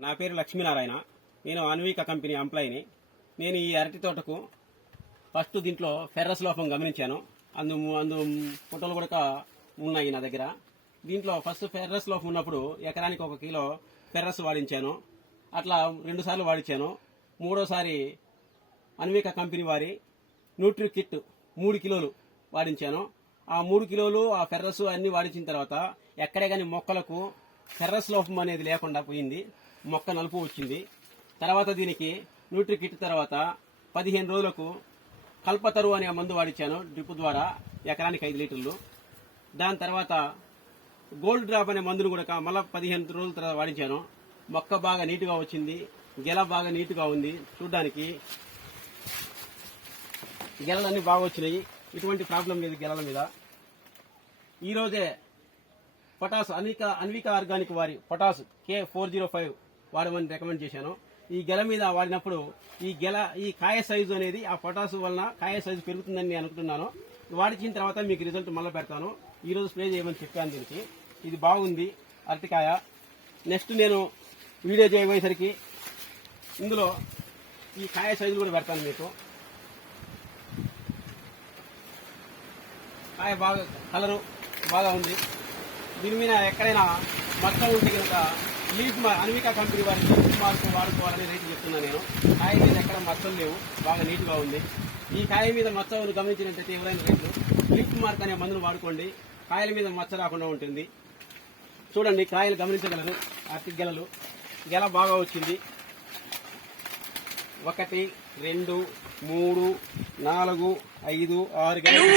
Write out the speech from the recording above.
నా పేరు లక్ష్మీనారాయణ. నేను అన్విక కంపెనీ ఎంప్లాయీని. నేను ఈ అరటి తోటకు ఫస్ట్ దీంట్లో ఫెర్రస్ లోపం గమనించాను. అందు ఫోటోలు కూడా ఉన్నాయి నా దగ్గర. దీంట్లో ఫస్ట్ ఫెర్రస్ లోపం ఉన్నప్పుడు ఎకరానికి 1 కిలో ఫెర్రస్ వాడించాను. అట్లా 2 సార్లు వాడించాను. మూడోసారి అన్విక కంపెనీ వారి న్యూట్రీ కిట్ 3 కిలోలు వాడించాను. ఆ 3 కిలోలు ఆ ఫెర్రస్ అన్ని వాడించిన తర్వాత ఎక్కడే గాని మొక్కలకు ఫెర్రస్ లోపం అనేది లేకుండా పోయింది. మొక్క నలుపు వచ్చింది. తర్వాత దీనికి న్యూట్రీ కిట్ తర్వాత 15 రోజులకు కల్పతరు అనే మందు వాడించాను డ్రిప్ ద్వారా, ఎకరానికి 5 లీటర్లు. దాని తర్వాత గోల్డ్ డ్రాప్ అనే మందును కూడా మళ్ళీ 15 రోజుల తర్వాత వాడించాను. మొక్క బాగా నీటుగా వచ్చింది. గెల బాగా నీటుగా ఉంది. చూడ్డానికి గెలలన్నీ బాగా వచ్చినాయి. ఎటువంటి ప్రాబ్లం లేదు గెలల మీద. ఈ రోజే పొటాస్ అన్విక ఆర్గానిక్ వారి పొటాస్ K405 వాడమని రికమెండ్ చేశాను. ఈ గెల మీద వాడినప్పుడు ఈ కాయ సైజు అనేది ఆ పొటాస్ వలన కాయ సైజు పెరుగుతుందని నేను అనుకుంటున్నాను. వాడించిన తర్వాత మీకు రిజల్ట్ మళ్ళీ పెడతాను. ఈ రోజు స్ప్రే చేయమని చెప్పాను దీనికి. ఇది బాగుంది అరటికాయ. నెక్స్ట్ నేను వీడియో చేయబోయేసరికి ఇందులో ఈ కాయ సైజులు కూడా పెడతాను మీకు. కాయ బాగా కలరు బాగా ఉంది. దీని మీద ఎక్కడైనా మచ్చ ఉంటే కనుక అన్విక కంపెనీ వారి లీఫ్ మార్క్ వాడుకోవాలని రేటు చెప్తున్నా నేను. కాయ మీద ఎక్కడ మచ్చలు లేవు, బాగా నీట్గా ఉంది. ఈ కాయ మీద మచ్చలు గమనించినట్లయితే ఎవరైనా రేట్లు లీఫ్ మార్క్ అనే మందును వాడుకోండి. కాయల మీద మచ్చ రాకుండా ఉంటుంది. చూడండి, కాయలు గమనించగలరు. అరటి గెలలు గెల బాగా వచ్చింది. 1 2 3 4 5 6 గెలలు.